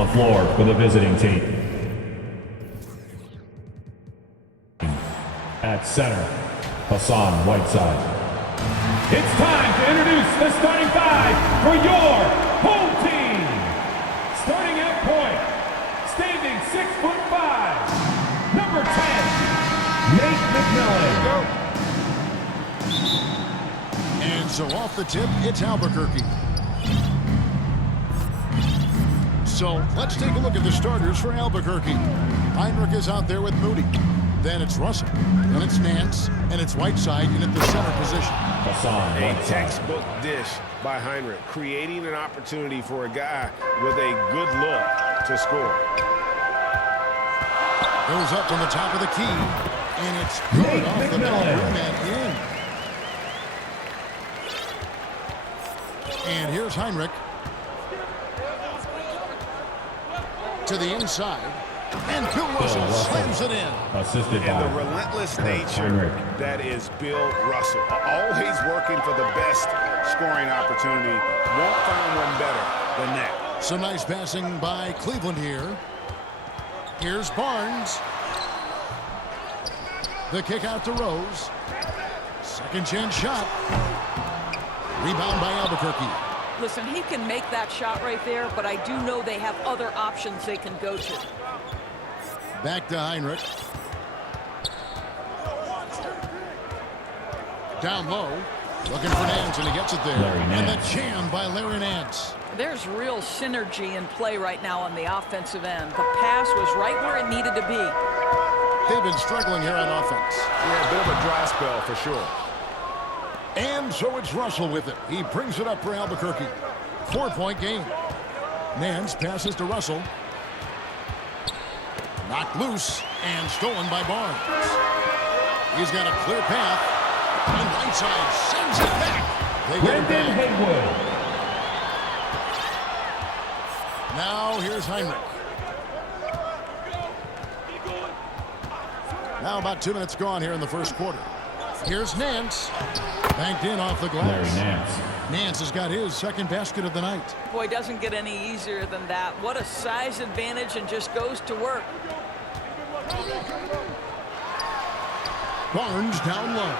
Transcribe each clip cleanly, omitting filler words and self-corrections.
the floor for the visiting team. At center, Hassan Whiteside. It's time to introduce the starting five for your home team. Starting at point, standing 6'5", number 10, Nate McMillan. And so off the tip, it's Albuquerque. So let's take a look at the starters for Albuquerque. Heinrich is out there with Moody. Then it's Russell, then it's Nance, and it's Whiteside in at the center position. A textbook dish by Heinrich, creating an opportunity for a guy with a good look to score. Goes up on the top of the key, and it's good off the back rim and in. And here's Heinrich. To the inside. And Bill Russell slams it in. Assisted and by the relentless nature that is Bill Russell. Always working for the best scoring opportunity. Won't find one better than that. Some nice passing by Cleveland here. Here's Barnes. The kick out to Rose. Second chance shot. Rebound by Albuquerque. Listen, he can make that shot right there, but I do know they have other options they can go to. Back to Heinrich. Down low. Looking for Nance, and he gets it there. And the jam by Larry Nance. There's real synergy in play right now on the offensive end. The pass was right where it needed to be. They've been struggling here on offense. Yeah, a bit of a dry spell for sure. And so it's Russell with it. He brings it up for Albuquerque. 4-point game. Nance passes to Russell. Knocked loose and stolen by Barnes. He's got a clear path. And Whiteside sends it back. They get it back. Haywood. Now here's Heinrich. Now about 2 minutes gone here in the first quarter. Here's Nance. Banked in off the glass. Larry Nance. Nance has got his second basket of the night. Boy, doesn't get any easier than that. What a size advantage, and just goes to work. Barnes down low.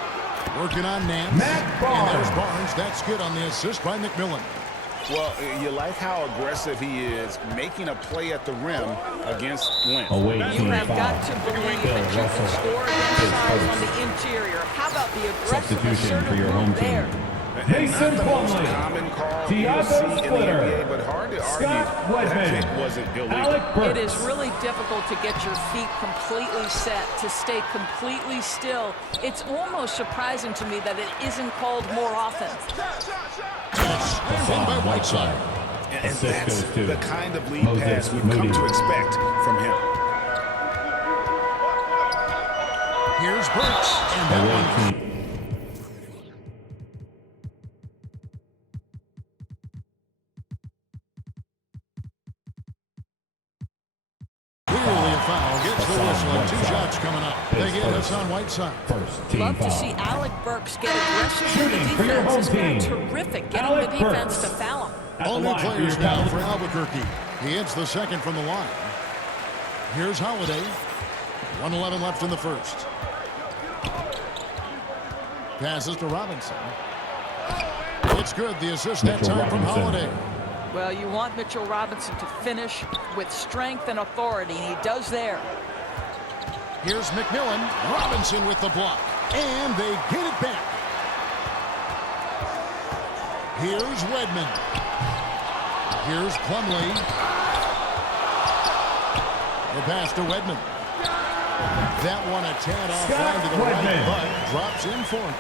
Working on Nance. Matt Barnes. And there's Barnes. That's good on the assist by McMillan. Well, you like how aggressive he is, making a play at the rim against length. Away You team have foul. got to believe that you can score against size on the interior. How about the aggressive, Substitution for your assertive home move team. there? Mason Not the most Plumlee. common call Thiago you'll see in the Splitter. NBA, but hard to Scott argue Wedman. that kick wasn't illegal. Alec Burks. It is really difficult to get your feet completely set, to stay completely still. It's almost surprising to me that it isn't called more often. Yes, and by Whiteside. And Assist that's goes to the kind of lead Moses pass we've Moody. come to expect from him. Here's Burks. And that Away one team. clearly a foul. Gets the whistle and 2 shots coming up. They get Hassan Whiteside. First team Love to foul. see Alec Burks get aggressive with Shooting the for your defense. home It's been team. terrific getting Alec the defense Burks. to foul him. At the All new line for players your now foul. for Albuquerque. He hits the second from the line. Here's Holiday. 1:11 left in the first. Passes to Robinson. It's good. The assist that Mitchell time from Robinson. Holiday. Well, you want Mitchell Robinson to finish with strength and authority, and he does there. Here's McMillan. Robinson with the block. And they get it back. Here's Wedman. Here's Plumlee. The pass to Wedman. That one a tad offline to the right, Wedman. but drops in for him.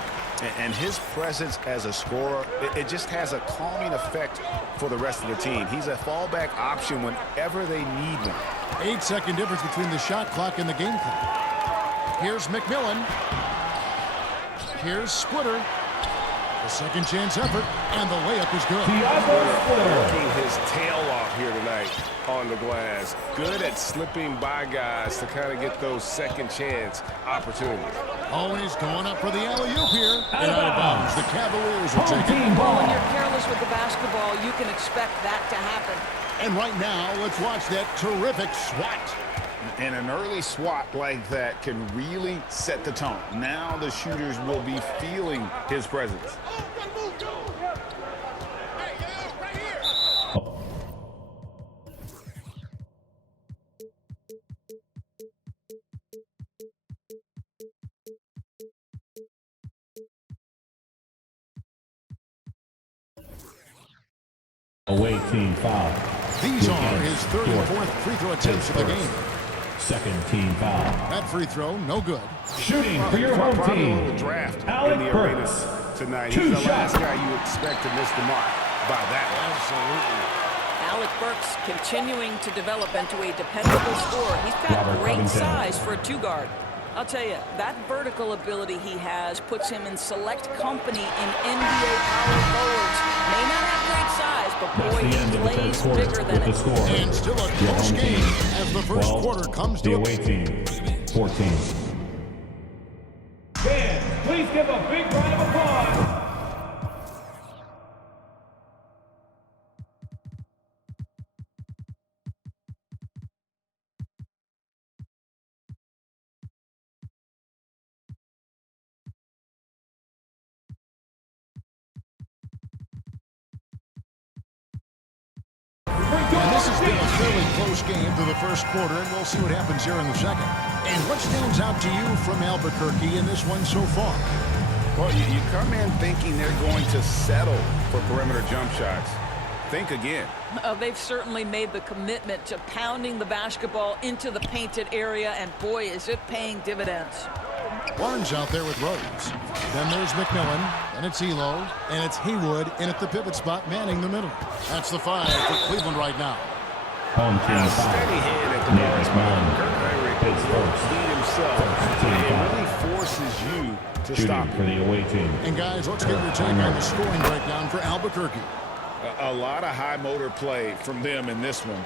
And his presence as a scorer, it just has a calming effect for the rest of the team. He's a fallback option whenever they need one. 8-second difference between the shot clock and the game clock. Here's McMillan. Here's Splitter. The second chance effort, and the layup is good. Thiago Splitter. Working his tail off here tonight on the glass. Good at slipping by guys to kind of get those second chance opportunities. Always going up for the alley-oop here. And out of bounds. The Cavaliers will Home take it. team Well, when ball. you're careless with the basketball, you can expect that to happen. And right now, let's watch that terrific swat. And an early swat like that can really set the tone. Now the shooters will be feeling his presence. Away team foul. These are his third and fourth free throw attempts of the game. Second team foul. That free throw, no good. Shooting for your home team, The draft Alec in the arena Burks. tonight. Two He's the last shots. guy you expect to miss the mark by that. Absolutely. Alec Burks continuing to develop into a dependable scorer. He's got Robert great Covington. size for a two-guard. I'll tell you, that vertical ability he has puts him in select company in NBA power forwards. May not have great size, but That's boy, the end he of the plays first quarter bigger with than the it. score. And still a Your close home game team, as the first 12, quarter comes the to a... away team, 14. Fans, please give a big round of applause. And this has been a fairly close game through the first quarter, and we'll see what happens here in the second. And what stands out to you from Albuquerque in this one so far? Well, you come in thinking they're going to settle for perimeter jump shots. Think again. They've certainly made the commitment to pounding the basketball into the painted area, and boy, is it paying dividends. Barnes out there with Rhodes. Then there's McMillan, and it's Elo, and it's Haywood in at the pivot spot, manning the middle. That's the 5 for Cleveland right now. Home team foul. Steady hit at the Nick guard spot. McMillan. Kirk Hinrich Hits first. lead himself. Team It foul. really forces you to Shooting stop for him. the away team. And guys, let's get your take on the scoring breakdown for Albuquerque. A lot of high motor play from them in this one,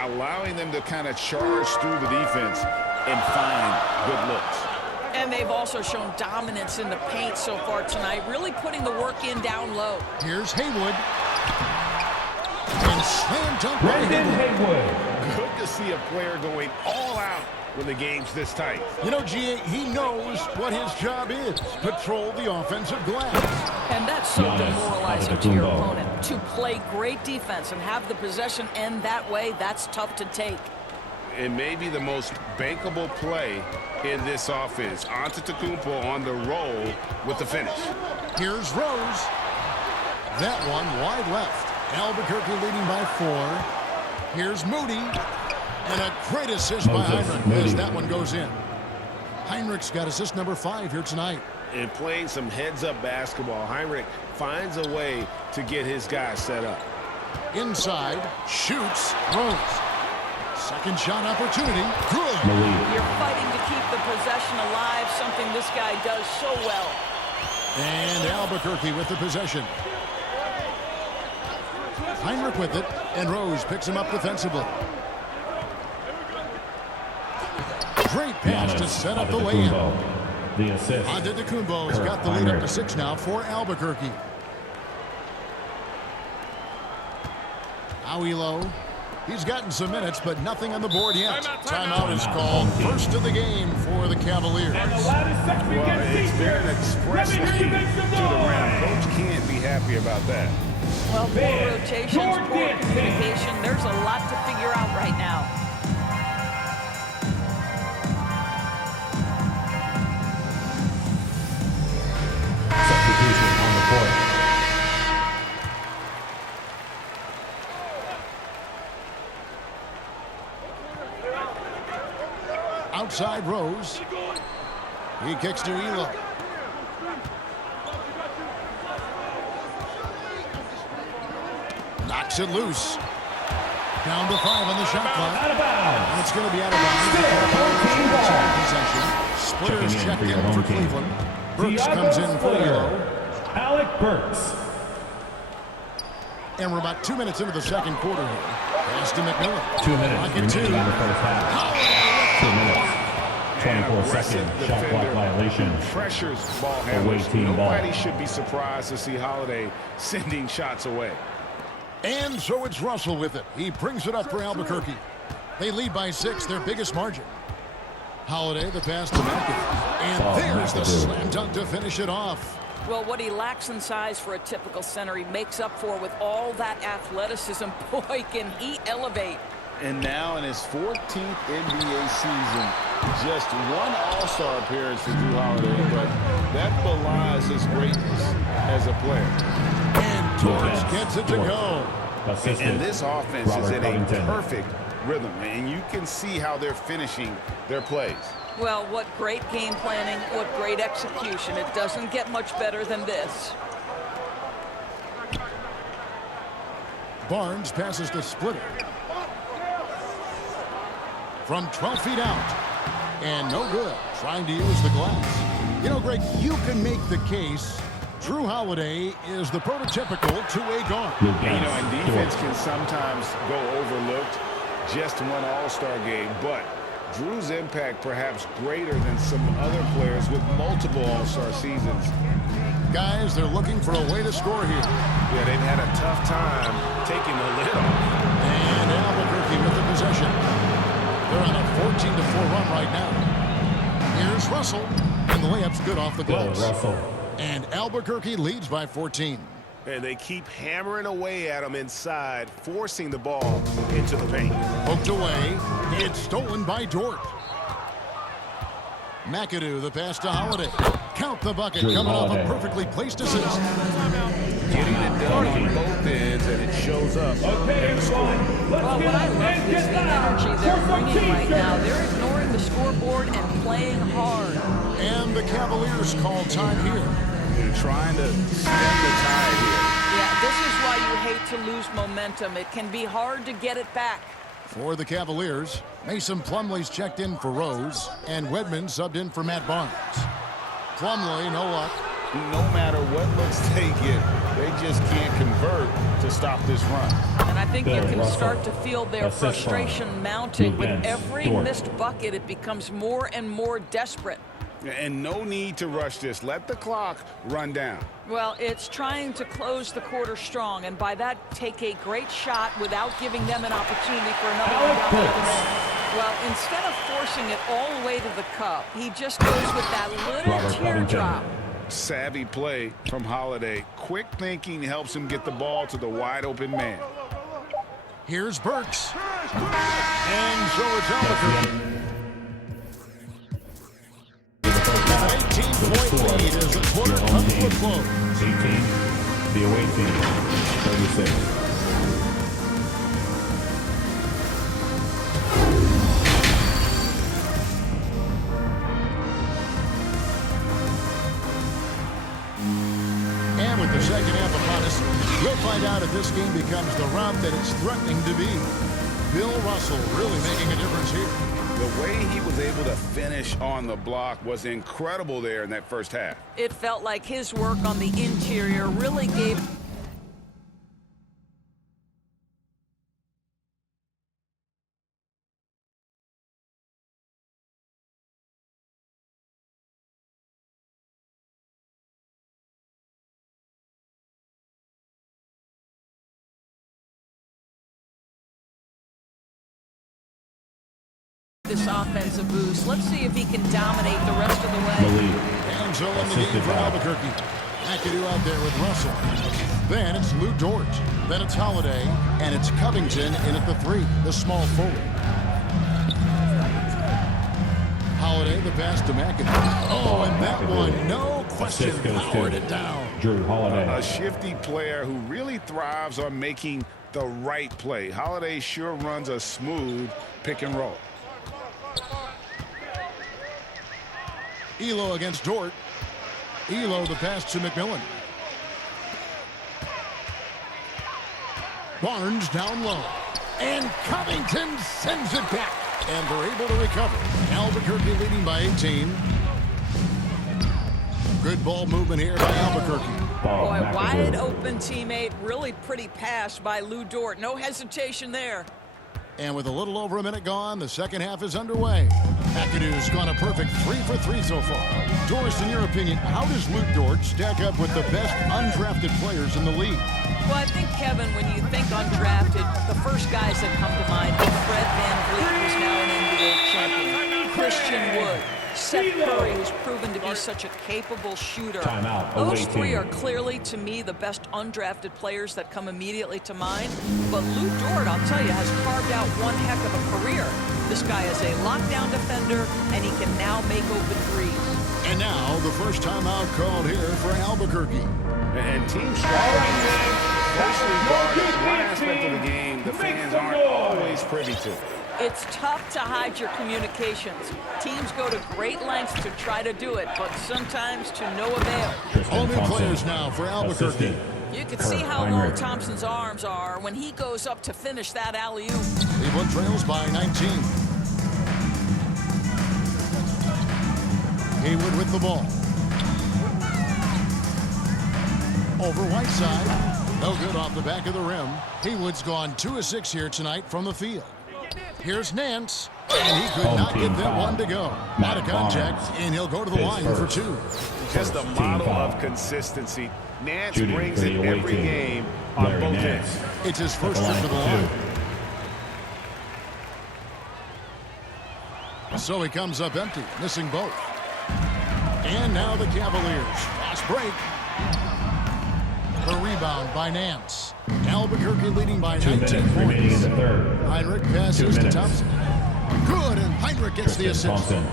allowing them to kind of charge through the defense and find good looks. And they've also shown dominance in the paint so far tonight, really putting the work in down low. Here's Haywood. And slam dunk by Brendan Haywood. Haywood. Good to see a player going all out when the game's this tight. You know, G.A., he knows what his job is. Patrol the offensive glass. And that's so Giannis demoralizing to your Antetokounmpo. opponent. To play great defense and have the possession end that way, that's tough to take. It may be the most bankable play in this offense. Antetokounmpo on the roll with the finish. Here's Rose. That one wide left. Albuquerque leading by 4. Here's Moody. And a great assist by Moses Heinrich Moody. as that one goes in. Heinrich's got assist number 5 here tonight. And playing some heads-up basketball, Hinrich finds a way to get his guys set up. Inside, shoots, Rose. Second shot opportunity, good. Malik. You're fighting to keep the possession alive, something this guy does so well. And Albuquerque with the possession. Heinrich with it, and Rose picks him up defensively. Great pass to Giannis set up the lay-in. Antetokounmpo. The assist. Antetokounmpo's Kirk got the lead up to Hinrich. 6 now for Albuquerque. Awilo. He's gotten some minutes, but nothing on the board yet. Timeout is called. First of the game for the Cavaliers. And the loudest section Well, gets it's been an deeper. express Let me lead hear to you make some the round. noise. Coach can't be happy about that. Well, poor Man, rotations, Jordan poor Davis. communication. There's a lot to figure out right now. Substitution on the court. Outside Rose. He kicks to Elo. Knocks it loose. Down to 5 on the shot clock. Out of bounds. And it's going to be out of bounds. Still home team ball. Splitters Checking in check for your in home for team. Cleveland. Burks Thiago comes in for Splitter. Elo. Alec Burks. And we're about 2 minutes into the second quarter here. Pass to McMillan. 2 minutes Pocket two. remaining in the first half. 2 minutes. 24-second Aggressive shot clock defender violation. who pressures ball Away handlers. team ball. Nobody should be surprised to see Holiday sending shots away. And so it's Russell with it. He brings it up for Albuquerque. They lead by 6, their biggest margin. Holiday, the pass to McAdoo. And there's the slam dunk to finish it off. Well, what he lacks in size for a typical center, he makes up for with all that athleticism. Boy, can he elevate. And now in his 14th NBA season, just one All-Star appearance for Jrue Holiday, but that belies his greatness as a player. And Torres gets it to go. And this offense is Robert in Covington. a perfect rhythm, and you can see how they're finishing their plays. Well, what great game planning, what great execution. It doesn't get much better than this. Barnes passes to Splitter. From 12 feet out. And no good. Trying to use the glass. You know, Greg, you can make the case Jrue Holiday is the prototypical two-way guard. And defense can sometimes go overlooked. Just one All-Star game, but Jrue's impact perhaps greater than some other players with multiple All-Star seasons. Guys, they're looking for a way to score here. Yeah, they've had a tough time taking the lid off. And Albuquerque with the possession. They're on a 14-4 run right now. Here's Russell, and the layup's good off the glass. Russell. And Albuquerque leads by 14. And they keep hammering away at him inside, forcing the ball into the paint. Poked away. It's stolen by Dort. McAdoo, the pass to Holiday. Count the bucket, Jrue coming off Holiday. a perfectly placed assist. Getting it done on both ends, and it shows up. Okay, everyone. Well, what I love is the energy they're bringing right now. They're ignoring the scoreboard and playing hard. And the Cavaliers call time here. They're trying to stem the tide here. Yeah, this is why you hate to lose momentum. It can be hard to get it back. For the Cavaliers, Mason Plumlee's checked in for Rose, and Wedman subbed in for Matt Barnes. Plumlee, no luck. No matter what looks they get, they just can't convert to stop this run. And I think you Bill can Russell. start to feel their Assist frustration line. mounting. With Defense. every Dort. missed bucket, it becomes more and more desperate. And no need to rush this. Let the clock run down. Well, it's trying to close the quarter strong, and by that, take a great shot without giving them an opportunity for another one down the end. Well, instead of forcing it all the way to the cup, he just goes with that little Robert teardrop. Covington. Savvy play from Holiday. Quick thinking helps him get the ball to the wide open man. Here's Burks. And so it's Albuquerque. 18-point lead as the quarter comes to a close. 18. The away team. 36. And with the second half upon us, we'll find out if this game becomes the rout that it's threatening to be. Bill Russell really making a difference here. The way he was able to finish on the block was incredible there in that first half. It felt like his work on the interior really gave this offensive boost. Let's see if he can dominate the rest of the way. Malik. And so in the Assisted game for by- Albuquerque. McAdoo out there with Russell. Then it's Lou Dort. Then it's Holiday. And it's Covington in at the 3, the small forward. Holiday, the pass to McAdoo. Oh, and that McAdoo. one, no question, Assist goes powered to it down. Jrue Holiday. A shifty player who really thrives on making the right play. Holiday sure runs a smooth pick and roll. Elo against Dort. Elo, the pass to McMillan. Barnes down low. And Covington sends it back. And they're able to recover. Albuquerque leading by 18. Good ball movement here by Albuquerque. Ball, Boy, McAdoo. wide open teammate, really pretty pass by Lou Dort. No hesitation there. And with a little over a minute gone, the second half is underway. McAdoo's gone a perfect 3 for 3 so far. Doris, in your opinion, how does Lou Dort stack up with the best undrafted players in the league? Well, I think, Kevin, when you think undrafted, the first guys that come to mind are Fred VanVleet, who's now an NBA champion, Christian Wood, Seth Curry, who's proven to be such a capable shooter. Timeout, Those away three team. are clearly, to me, the best undrafted players that come immediately to mind. But Lou Dort, I'll tell you, has carved out one heck of a career. This guy is a lockdown defender, and he can now make open threes. And now the first timeout called here for Albuquerque. And team strategy, especially guarding one aspect of the game the fans aren't always privy to. It's tough to hide your communications. Teams go to great lengths to try to do it, but sometimes to no avail. All new Thompson, players now for Albuquerque. assistant. You can see how long Thompson's arms are when he goes up to finish that alley-oop. Cleveland trails by 19. Haywood with the ball. Over Whiteside. No good off the back of the rim. Haywood's gone 2 of 6 here tonight from the field. Here's Nance. And he could not get that one to go. Out of contact, and he'll go to the line for 2. Just a model of consistency. Nance Shooting brings for it the away every team. game on Larry both Nance. ends. It's his At first trip to the line. So he comes up empty, missing both. And now the Cavaliers. Fast break. The rebound by Nance. Albuquerque leading by 2 19 minutes remaining in points. the third. Heinrich 2 passes to minutes. Thompson. Good, and Heinrich gets the assist. Thompson.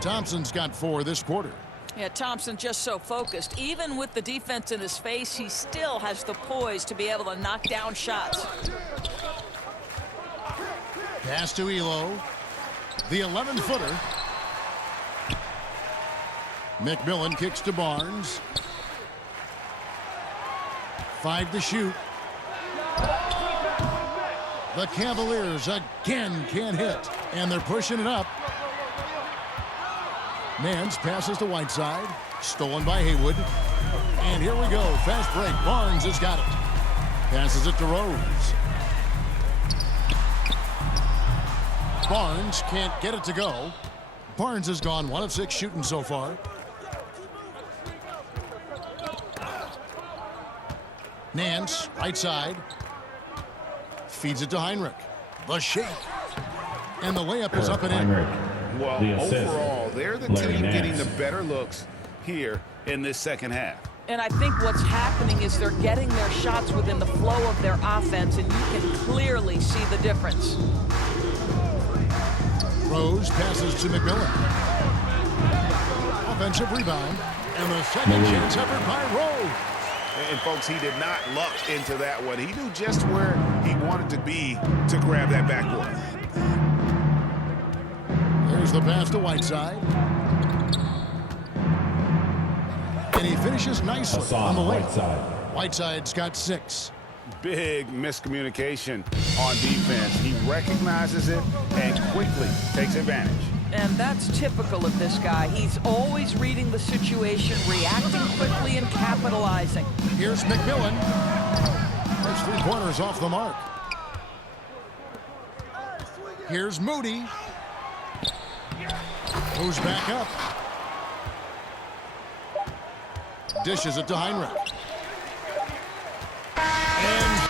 Thompson's got 4 this quarter. Yeah, Thompson just so focused. Even with the defense in his face, he still has the poise to be able to knock down shots. Pass to Elo. The 11-footer. McMillan kicks to Barnes. 5 to shoot. The Cavaliers again can't hit, and they're pushing it up. Nance passes to Whiteside. Stolen by Haywood. And here we go. Fast break. Barnes has got it. Passes it to Rose. Barnes can't get it to go. Barnes has gone 1 of 6 shooting so far. Nance, right side. Feeds it to Heinrich. The shake. And the layup is up and in. Heinrich. Well, The assist. overall, they're the Larry team getting Nance. the better looks here in this second half. And I think what's happening is they're getting their shots within the flow of their offense, and you can clearly see the difference. Rose passes to McMillan. Offensive rebound. And the second chance effort by Rose. And folks, he did not luck into that one. He knew just where he wanted to be to grab that backboard. There's the pass to Whiteside. And he finishes nicely on the layup. Whiteside. Whiteside's got 6. Big miscommunication on defense. He recognizes it and quickly takes advantage. And that's typical of this guy. He's always reading the situation, reacting quickly, and capitalizing. Here's McMillan. There's 3 pointers off the mark. Here's Moody. Moves back up. Dishes it to Heinrich. And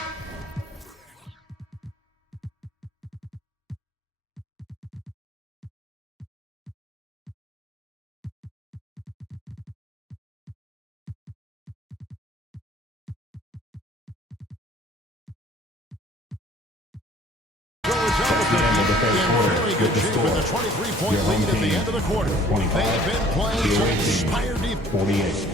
very good shape with a 23-point lead at the end of the quarter. They've been playing some inspired defense. 48.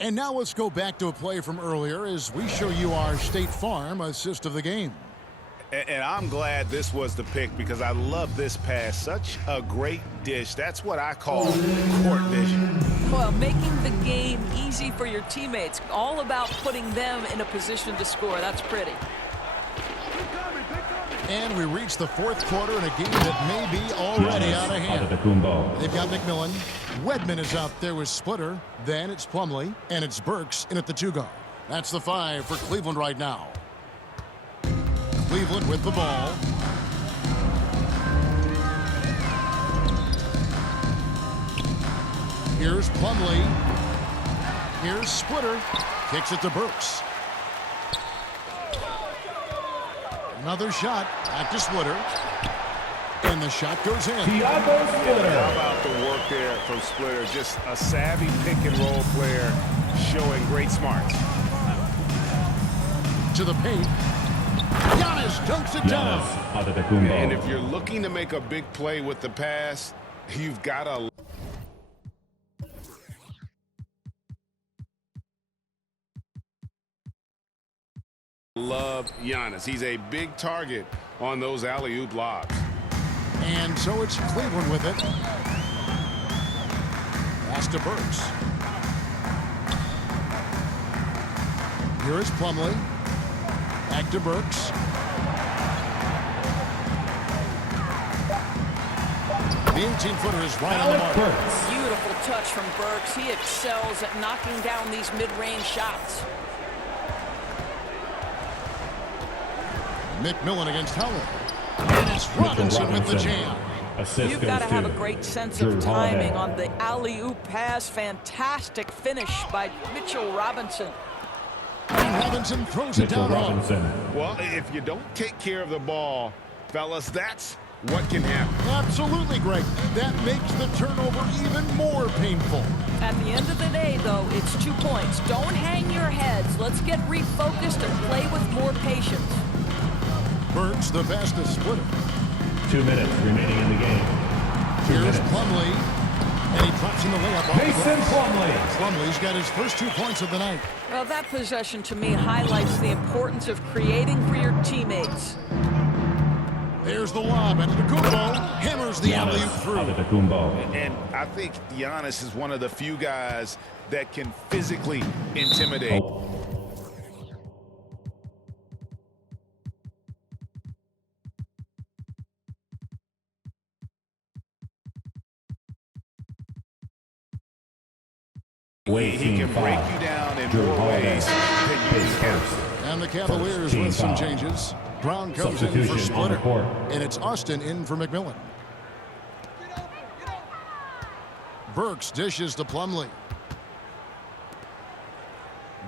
And now let's go back to a play from earlier as we show you our State Farm assist of the game. And I'm glad this was the pick because I love this pass. Such a great dish. That's what I call court vision. Well, making the game easy for your teammates. All about putting them in a position to score. That's pretty. And we reach the 4th quarter in a game that may be already out of hand. Antetokounmpo. They've got McMillan. Wedman is out there with Splitter. Then it's Plumlee. And it's Burks in at the 2 guard. That's the 5 for Cleveland right now. Cleveland with the ball. Here's Plumlee. Here's Splitter. Kicks it to Burks. Another shot. Back to Splitter. And the shot goes in. Thiago Splitter. How about the work there from Splitter? Just a savvy pick-and-roll player showing great smarts. To the paint. Giannis dunks it down. Giannis Antetokounmpo. And if you're looking to make a big play with the pass, you've got to love Giannis. He's a big target on those alley-oop lobs. And so it's Cleveland with it. Pass to Burks. Here is Plumlee. Back to Burks. The 18-footer is right on the mark. Burks. Beautiful touch from Burks. He excels at knocking down these mid-range shots. McMillan against Howard. And it's Robinson with the jam. Assist You've goes got to have to a great sense Drew of timing Holiday. on the alley-oop pass. Fantastic finish by Mitchell Robinson. And Robinson throws it Mitchell down low. Robinson. Well, if you don't take care of the ball, fellas, that's what can happen. Absolutely, Greg. That makes the turnover even more painful. At the end of the day, though, it's 2 points. Don't hang your heads. Let's get refocused and play with more patience. Burks, the pass to Splitter. 2 minutes remaining in the game. 2 Here's minutes. Plumlee. And he drops in the layup off the Mason glass. Plumlee. Plumlee's got his first 2 points of the night. Well, that possession to me highlights the importance of creating for your teammates. There's the lob, and Antetokounmpo hammers the alley-oop Giannis through. Antetokounmpo. And I think Giannis is one of the few guys that can physically intimidate. Oh. He can break you down in Drew more Holiday. ways than you Base can. first. And the Cavaliers Team with some foul. changes. Brown comes in for Substitution on the Splitter. court. And it's Austin in for McMillan. Burks dishes to Plumlee.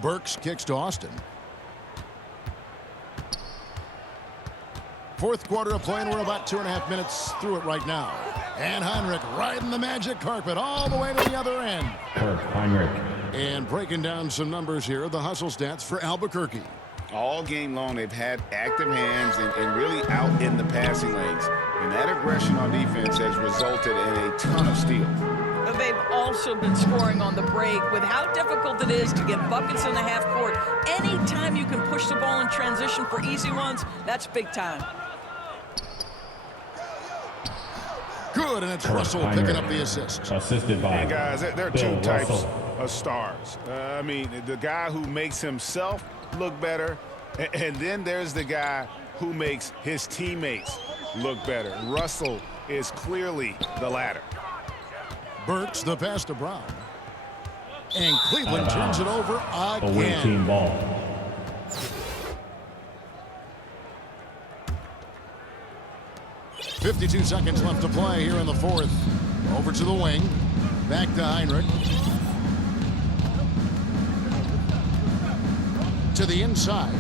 Burks kicks to Austin. Fourth quarter of play, and we're about 2.5 minutes through it right now. And Heinrich riding the magic carpet all the way to the other end. Kirk Heinrich. And breaking down some numbers here, the hustle stats for Albuquerque. All game long, they've had active hands and really out in the passing lanes. And that aggression on defense has resulted in a ton of steals. They've also been scoring on the break. With how difficult it is to get buckets in the half court, anytime you can push the ball in transition for easy ones, that's big time. Good, and it's Kirk Russell Heinrich. picking up the assist. Assisted by And guys, there are Bill two types Russell. of stars. I mean, the guy who makes himself look better, and then there's the guy who makes his teammates look better. Russell is clearly the latter. Burks, the pass to Brown. And Cleveland Out of turns it bounds. over Away again. team ball. .52 seconds left to play here in the fourth. Over to the wing. Back to Heinrich. To the inside.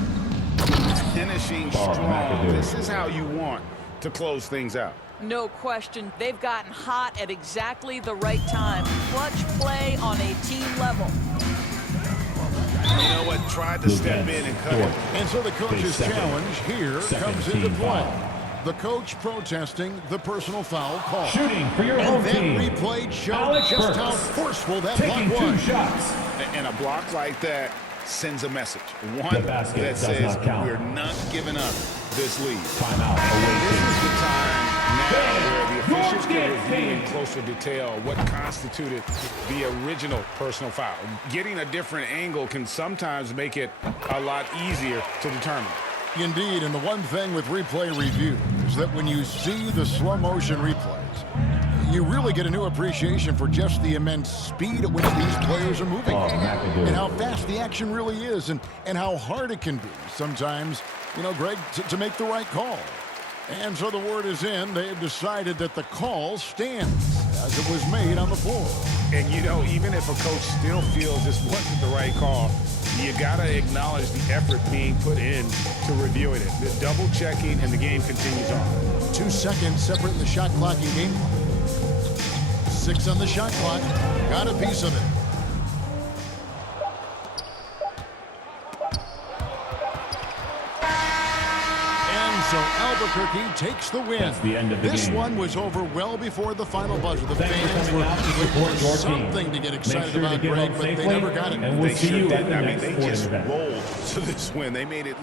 Finishing Bar strong. McAdoo. This is how you want to close things out. No question. They've gotten hot at exactly the right time. Clutch play on a team level. You know what? Tried to step in and cut it. And so the coach's Second. challenge here Second comes into team play. foul. The coach protesting the personal foul call. Shooting for your home And that team. replay showed Alex just Burks. how forceful that Taking block 2 was. shots. And a block like that sends a message. One The basket that does says not count. we're not giving up this lead. Timeout. Away This team. is the time now where the officials can George review in Gant. closer detail what constituted the original personal foul. Getting a different angle can sometimes make it a lot easier to determine. Indeed, and the one thing with replay review is that when you see the slow motion replays, you really get a new appreciation for just the immense speed at which these players are moving. Oh, McAdoo. And how fast the action really is, and how hard it can be sometimes, Greg, to make the right call. And so the word is in. They have decided that the call stands as it was made on the floor. And even if a coach still feels this wasn't the right call, you got to acknowledge the effort being put in to reviewing it. The double checking, and the game continues on. 2 seconds separating the shot clock and game clock. 6 on the shot clock. Got a piece of it. So Albuquerque takes the win. That's the end of the this game. one was over well before the final buzzer. The Thanks for fans coming were out to support waiting your for team. something to get excited Make sure about, to get Greg, home but they safely, never got it. and we'll They see sure you did. at the I mean, next they sporting just event. rolled to this win. They made it